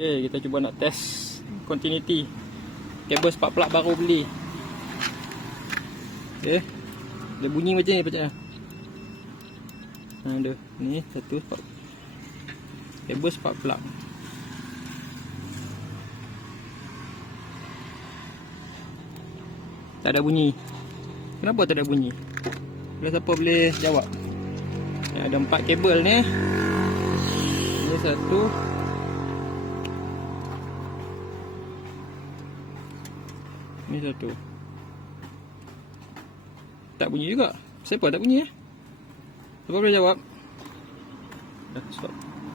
Okay, kita cuba nak test continuity. Kabel spark plug baru beli. Okay, dia bunyi macam ni patutnya. Ada ni satu spark. Kabel spark plug. Tak ada bunyi. Kenapa tak ada bunyi? Bila siapa boleh jawab? Ya, ada 4 kabel ni. Ini satu. Ini satu. Tak bunyi juga. Siapa tak bunyi? Siapa boleh jawab? Dah stop.